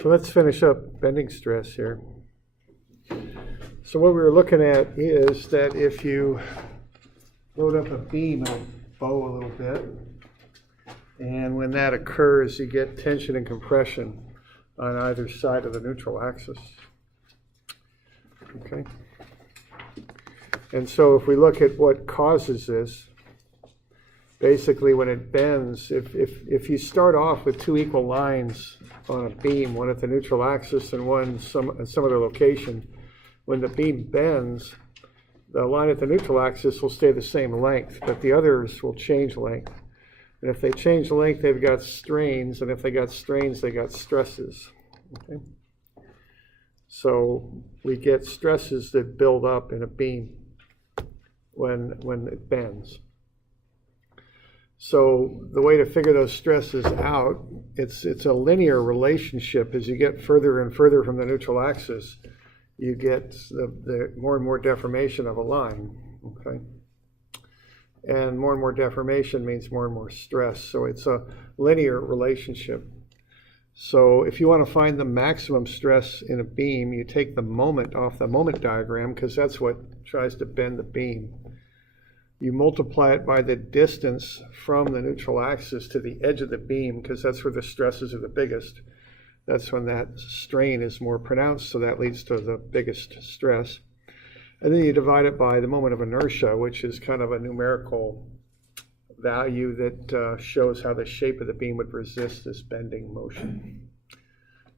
So let's finish up bending stress here. So what we were looking at is that if you load up a beam, it'll bow a little bit. And when that occurs, you get tension and compression on either side of the neutral axis. Okay. And so if we look at what causes this, basically when it bends, if you start off with two equal lines on a beam, one at the neutral axis and one at some other location, when the beam bends, the line at the neutral axis will stay the same length, but the others will change length. And if they change length, they've got strains, and if they got strains, they got stresses. Okay? So we get stresses that build up in a beam when it bends. So the way to figure those stresses out, it's a linear relationship. As you get further and further from the neutral axis, you get the more and more deformation of a line, okay? And more deformation means more and more stress. So it's a linear relationship. So if you want to find the maximum stress in a beam, you take the moment off the moment diagram, because that's what tries to bend the beam. You multiply it by the distance from the neutral axis to the edge of the beam, because that's where the stresses are the biggest. That's when that strain is more pronounced, so that leads to the biggest stress. And then you divide it by the moment of inertia, which is kind of a numerical value that shows how the shape of the beam would resist this bending motion.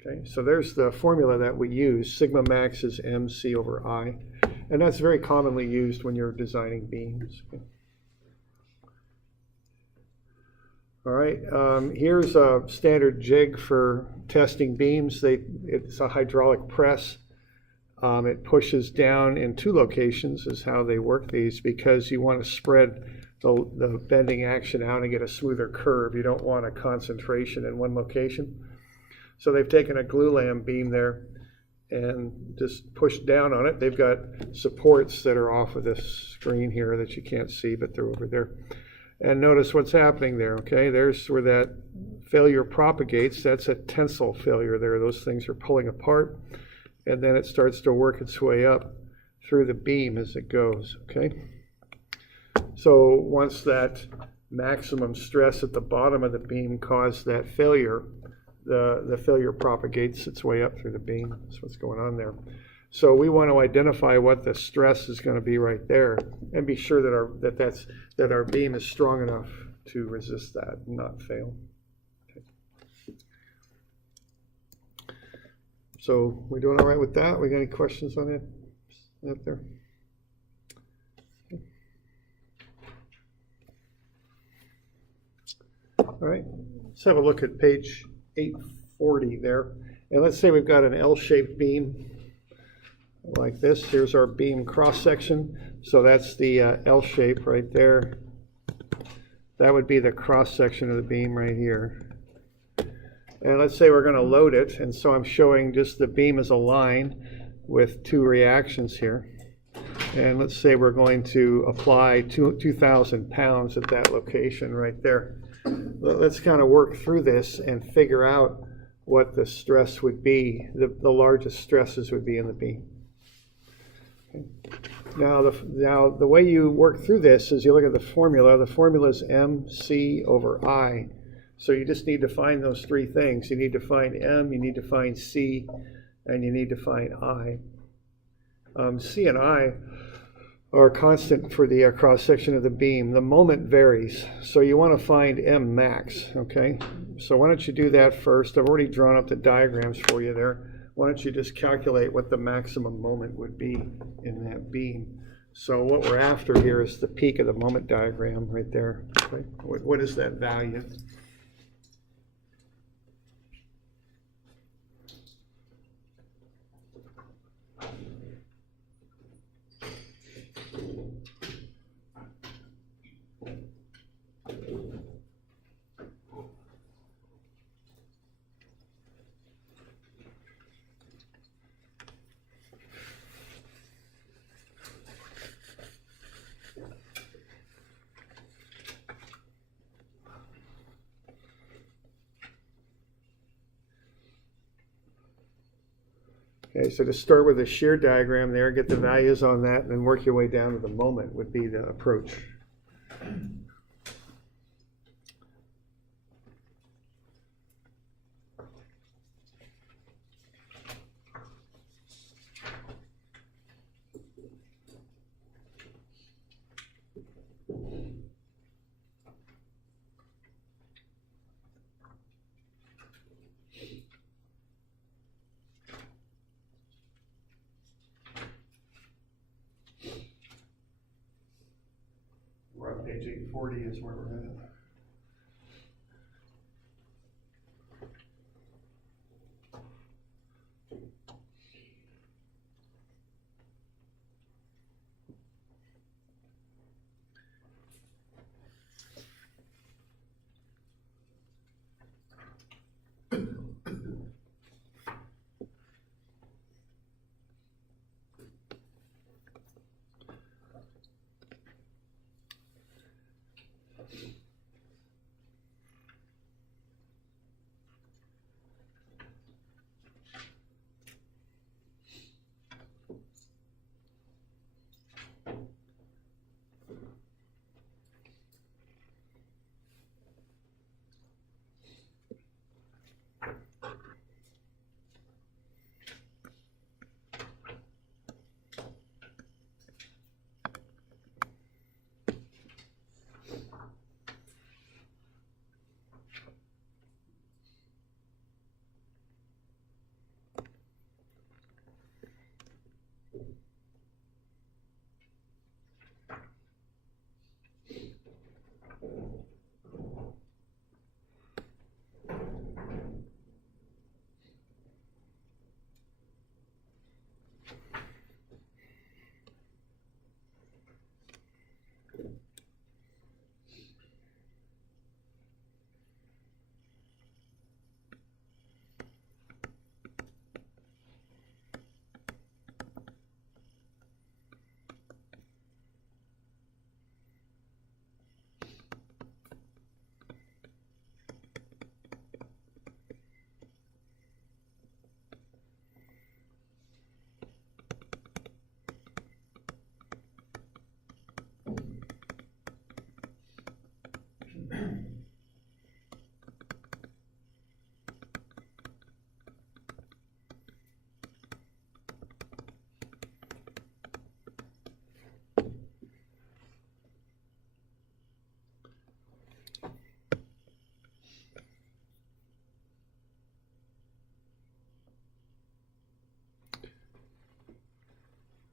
Okay, so there's the formula that we use. Sigma max is mc over I. And that's very commonly used when you're designing beams. Okay. All right, here's a standard jig for testing beams. It's a hydraulic press. It pushes down in two locations is how they work these, because you want to spread the bending action out and get a smoother curve. You don't want a concentration in one location. So they've taken a glulam beam there and just pushed down on it. They've got supports that are off of this screen here that you can't see, but they're over there. And notice what's happening there, okay? There's where that failure propagates. That's a tensile failure there. Those things are pulling apart, and then it starts to work its way up through the beam as it goes, okay? So once that maximum stress at the bottom of the beam caused that failure, the failure propagates its way up through the beam. That's what's going on there. So we want to identify what the stress is going to be right there, and be sure that our beam is strong enough to resist that and not fail. Okay. So we doing all right with that? We got any questions on it out there? Okay. All right. Let's have a look at page 840 there. And let's say we've got an L-shaped beam like this. Here's our beam cross section. So that's the L shape right there. That would be the cross section of the beam right here. And let's say we're going to load it. And so I'm showing just the beam as a line with two reactions here. And let's say we're going to apply 2,000 pounds at that location right there. Let's kind of work through this and figure out what the stress would be, the largest stresses would be in the beam. Okay. Now the way you work through this is you look at the formula. The formula is mc over I. So you just need to find those three things. You need to find m, you need to find c, and you need to find I. C and I are constant for the cross-section of the beam. The moment varies, so you want to find M max, okay? So why don't you do that first? I've already drawn up the diagrams for you there. Why don't you just calculate what the maximum moment would be in that beam? So what we're after here is the peak of the moment diagram right there. Okay? What is that value? Okay, so just start with a shear diagram there, get the values on that, and then work your way down to the moment would be the approach. We're on page 840 is where we're at.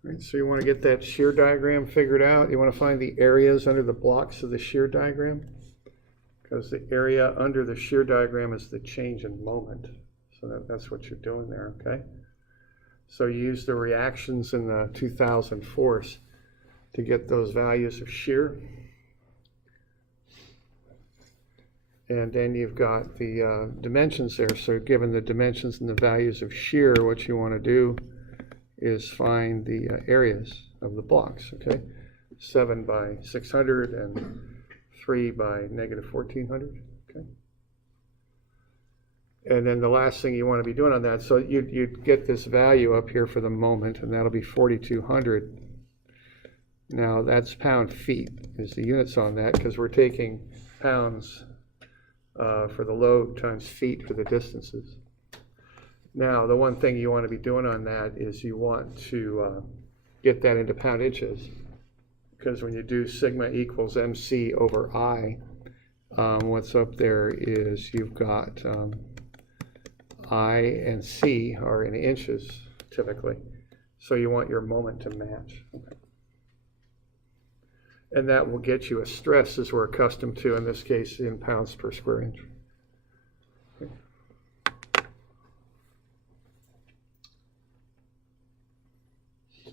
Right, so you want to get that shear diagram figured out. You want to find the areas under the blocks of the shear diagram, because the area under the shear diagram is the change in moment. So that's what you're doing there, okay? So you use the reactions in the 2000 force to get those values of shear. And then you've got the dimensions there. So given the dimensions and the values of shear, what you want to do is find the areas of the blocks, okay? 7 by 600 and 3 by negative 1400, okay? And then the last thing you want to be doing on that, so you'd get this value up here for the moment, and that'll be 4200. Now that's pound-feet is the units on that, because we're taking pounds for the load times feet for the distances. Now, the one thing you want to be doing on that is you want to get that into pound inches, because when you do sigma equals mc over I, what's up there is you've got I and C are in inches typically, so you want your moment to match. Okay. And that will get you a stress as we're accustomed to, in this case, in pounds per square inch. Okay.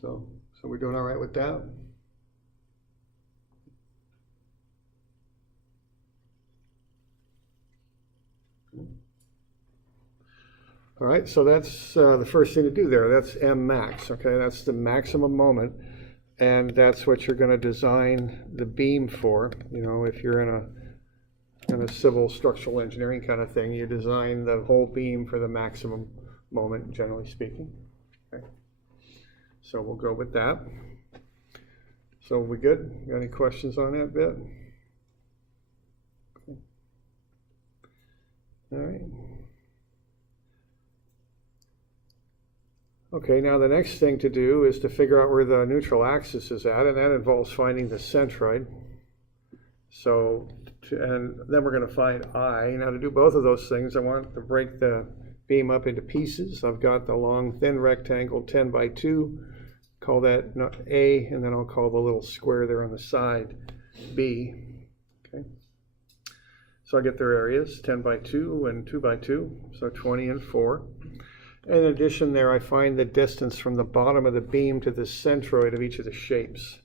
So we're doing all right with that? All right, so that's the first thing to do there. That's M max, okay? That's the maximum moment, and that's what you're going to design the beam for. You know, if you're in a civil structural engineering kind of thing, you design the whole beam for the maximum moment, generally speaking. So we'll go with that. So we good? Got any questions on that bit? Okay. All right. Okay, now the next thing to do is to figure out where the neutral axis is at, and that involves finding the centroid. So, and then we're going to find I. Now to do both of those things, I want to break the beam up into pieces. I've got the long thin rectangle 10 by 2, call that A, and then I'll call the little square there on the side B. Okay. So I get their areas, 10 by 2 and 2 by 2, so 20 and 4. In addition there, I find the distance from the bottom of the beam to the centroid of each of the shapes.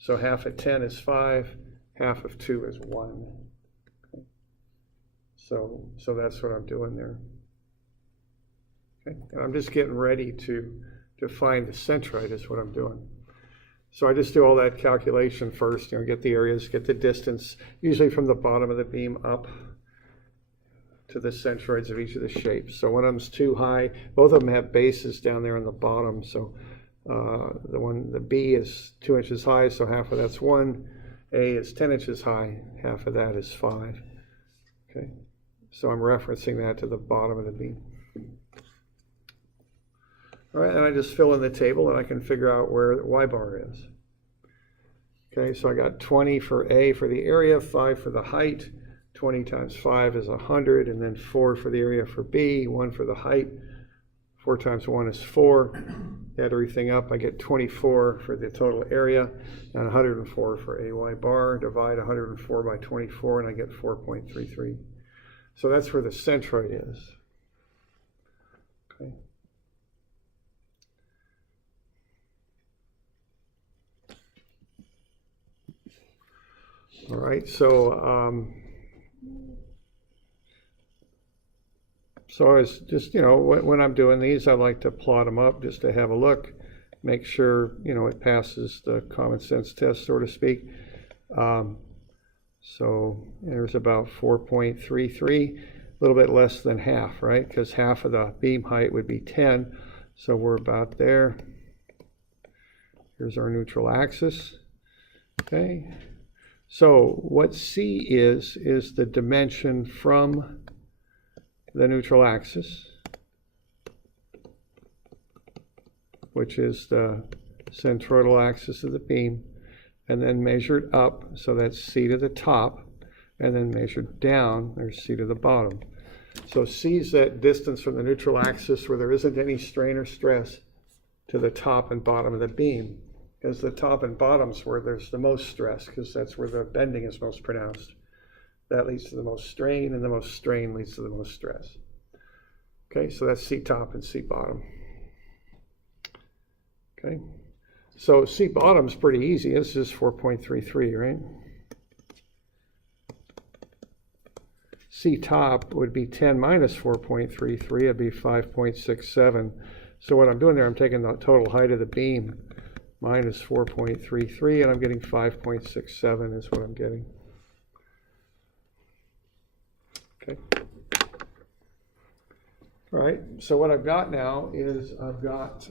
So half of 10 is 5, half of 2 is 1. Okay. So that's what I'm doing there. Okay. And I'm just getting ready to find the centroid is what I'm doing. So I just do all that calculation first, get the areas, get the distance, usually from the bottom of the beam up to the centroids of each of the shapes. So one of them's too high. Both of them have bases down there on the bottom. So the B is 2 inches high, so half of that's 1. A is 10 inches high, half of that is 5. Okay, so I'm referencing that to the bottom of the beam. All right, and I just fill in the table and I can figure out where the Y bar is. Okay, so I got 20 for A for the area, 5 for the height. 20 times 5 is 100, and then 4 for the area for B, 1 for the height. 4 times 1 is 4. Add everything up, I get 24 for the total area, and 104 for AY bar. Divide 104 by 24, and I get 4.33. So that's where the centroid is. Okay. All right, so I was just, when I'm doing these, I like to plot them up just to have a look, make sure, it passes the common sense test, so to speak. So there's about 4.33, a little bit less than half, right? Because half of the beam height would be 10, so we're about there. Here's our neutral axis, okay? So what C is the dimension from the neutral axis, which is the centroidal axis of the beam, and then measured up, so that's C to the top, and then measured down, there's C to the bottom. So C is that distance from the neutral axis where there isn't any strain or stress to the top and bottom of the beam, because the top and bottom's where there's the most stress, because that's where the bending is most pronounced. That leads to the most strain, and the most strain leads to the most stress. Okay, so that's C top and C bottom. Okay, so C bottom's pretty easy. This is 4.33, right? C top would be 10 minus 4.33, it'd be 5.67. So what I'm doing there, I'm taking the total height of the beam minus 4.33, and I'm getting 5.67 is what I'm getting. Okay. All right, so what I've got now is I've got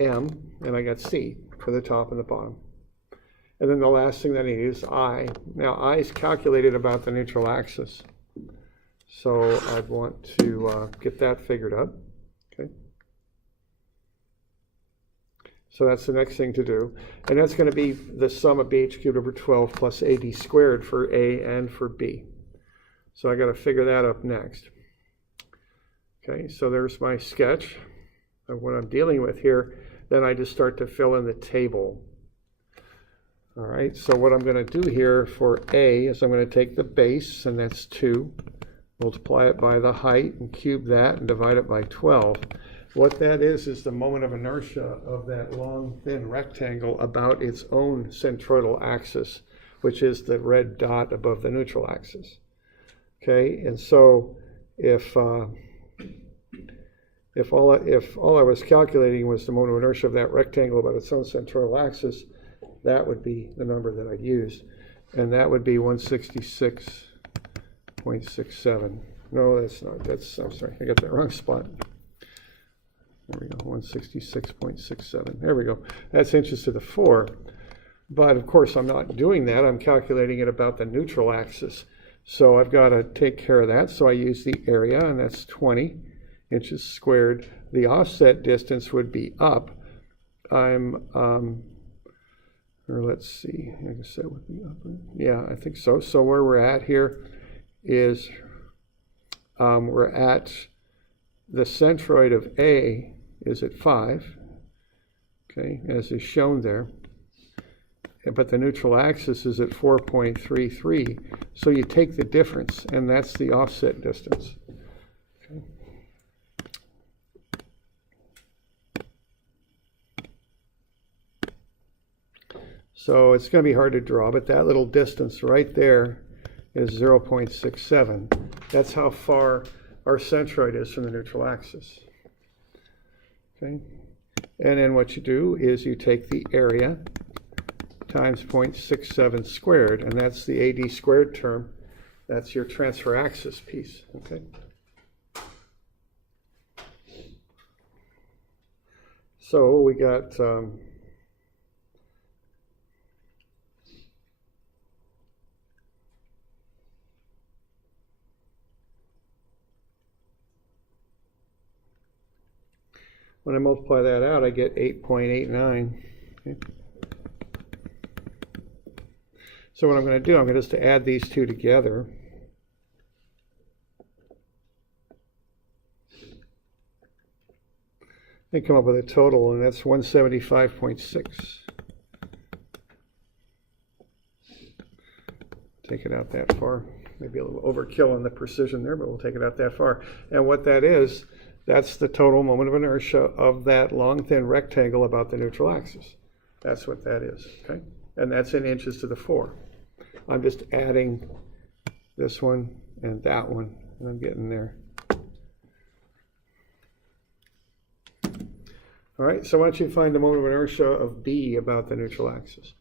M, and I got C for the top and the bottom. And then the last thing that I need is I. Now I is calculated about the neutral axis. So I'd want to get that figured out. Okay. So that's the next thing to do. And that's going to be the sum of BH cubed over 12 plus AD squared for A and for B. So I got to figure that up next. Okay, so there's my sketch of what I'm dealing with here. Then I just start to fill in the table. All right, so what I'm going to do here for A is I'm going to take the base, and that's 2, multiply it by the height and cube that and divide it by 12. What that is the moment of inertia of that long thin rectangle about its own centroidal axis, which is the red dot above the neutral axis. Okay, and so if all I was calculating was the moment of inertia of that rectangle about its own centroidal axis, that would be the number that I'd use, and that would be 166.67. No, that's not, that's, I'm sorry, I got that wrong spot. There we go, 166.67. There we go. That's inches to the 4. But of course, I'm not doing that. I'm calculating it about the neutral axis. So I've got to take care of that. So I use the area, and that's 20 inches squared. The offset distance would be up. Or let's see, I guess that would be up. Yeah, I think so. So where we're at here is we're at the centroid of A is at 5, okay, as is shown there. But the neutral axis is at 4.33. So you take the difference, and that's the offset distance. Okay. So it's going to be hard to draw, but that little distance right there is 0.67. That's how far our centroid is from the neutral axis. Okay. And then what you do is you take the area times 0.67 squared, and that's the AD squared term. That's your transfer axis piece, okay? So we got when I multiply that out, I get 8.89. Okay. So what I'm going to do, I'm going to just add these two together. And come up with a total, and that's 175.6. Take it out that far. Maybe a little overkill on the precision there, but we'll take it out that far. And what that is, that's the total moment of inertia of that long, thin rectangle about the neutral axis. That's what that is, okay? And that's in inches to the 4. I'm just adding this one and that one, and I'm getting there. All right, so why don't you find the moment of inertia of B about the neutral axis?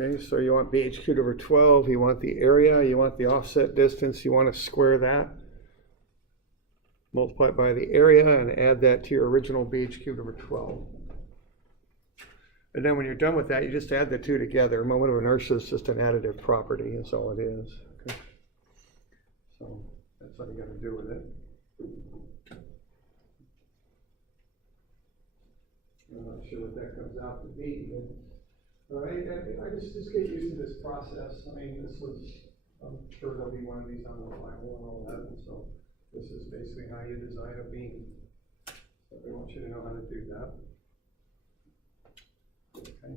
Okay, so you want BH cubed over 12, you want the area, you want the offset distance, you want to square that, multiply it by the area, and add that to your original BH cubed over 12. And then when you're done with that, you just add the two together. Moment of inertia is just an additive property, that's all it is. Okay. So that's what you got to do with it. I'm not sure what that comes out to be, but all right, I just get used to this process. I mean, this was, I'm sure there'll be one of these on the final and all that, and so this is basically how you design a beam. So we want you to know how to do that. Okay.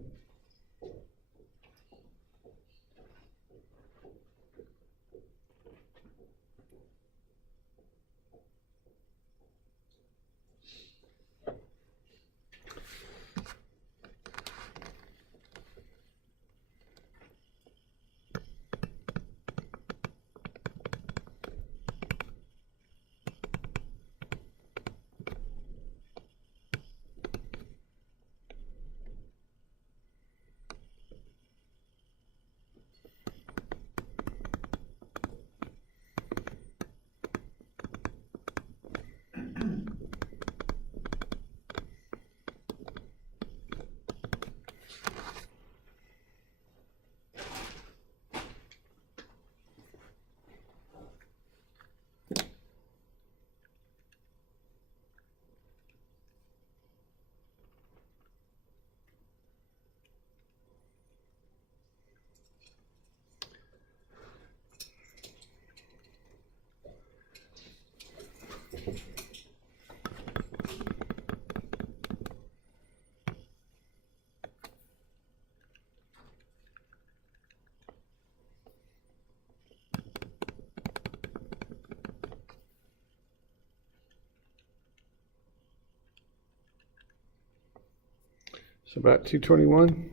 about 221.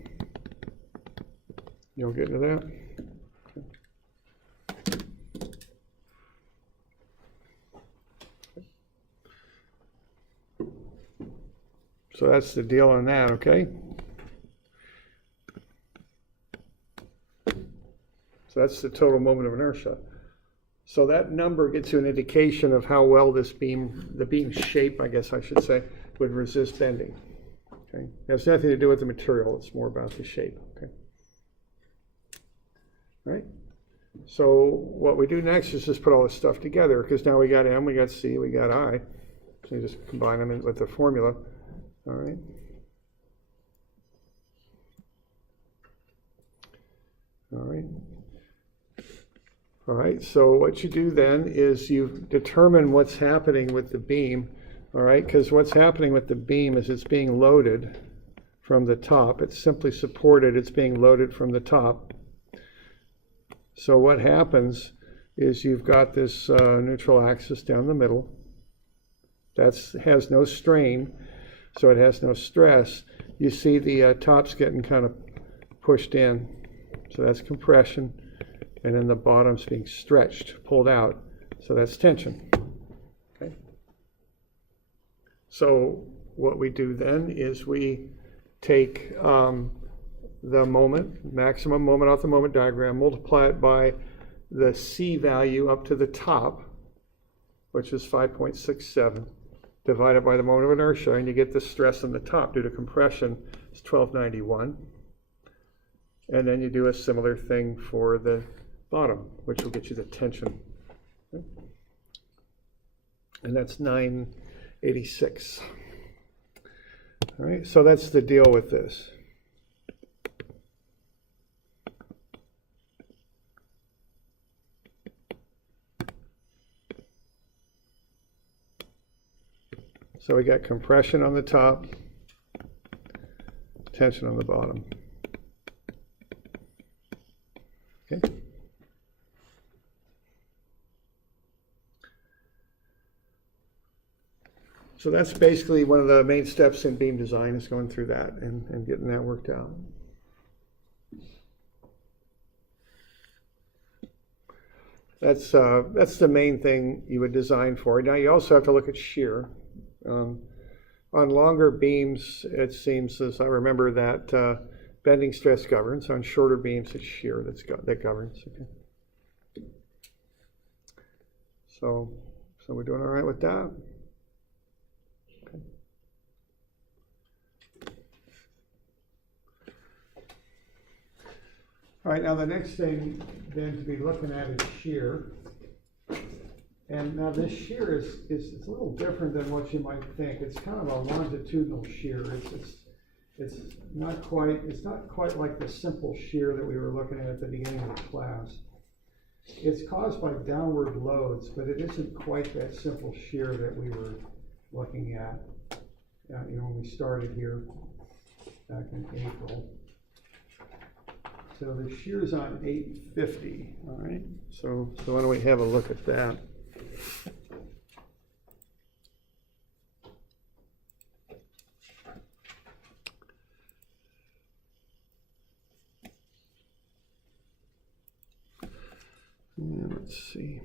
You'll get into that. So that's the deal on that, okay? So that's the total moment of inertia. So that number gets you an indication of how well this beam, the beam shape, I guess I should say, would resist bending. Okay? It has nothing to do with the material, it's more about the shape. Okay? All right? So what we do next is just put all this stuff together, because now we got M, we got C, we got I. So you just combine them with the formula. All right. All right. All right, so what you do then is you determine what's happening with the beam, all right, because what's happening with the beam is it's being loaded from the top. It's simply supported, it's being loaded from the top. So what happens is you've got this neutral axis down the middle. That has no strain, so it has no stress. You see the top's getting kind of pushed in, so that's compression. And then the bottom's being stretched, pulled out, so that's tension. Okay. So what we do then is we take the moment, maximum moment off the moment diagram, multiply it by the C value up to the top, which is 5.67, divided by the moment of inertia, and you get the stress on the top due to compression, it's 1291. And then you do a similar thing for the bottom, which will get you the tension. Okay. And that's 986. All right, so that's the deal with this. So we got compression on the top, tension on the bottom. Okay. So that's basically one of the main steps in beam design, is going through that and getting that worked out. That's the main thing you would design for. Now you also have to look at shear. On longer beams, it seems, as I remember, that bending stress governs. On shorter beams, it's shear that governs. Okay. So we're doing all right with that. Okay. All right, now the next thing then to be looking at is shear. And now this shear is a little different than what you might think. It's kind of a longitudinal shear. It's not quite like the simple shear that we were looking at the beginning of the class. It's caused by downward loads, but it isn't quite that simple shear that we were looking at, when we started here back in April. So the shear's on 850, all right? So why don't we have a look at that? And let's see.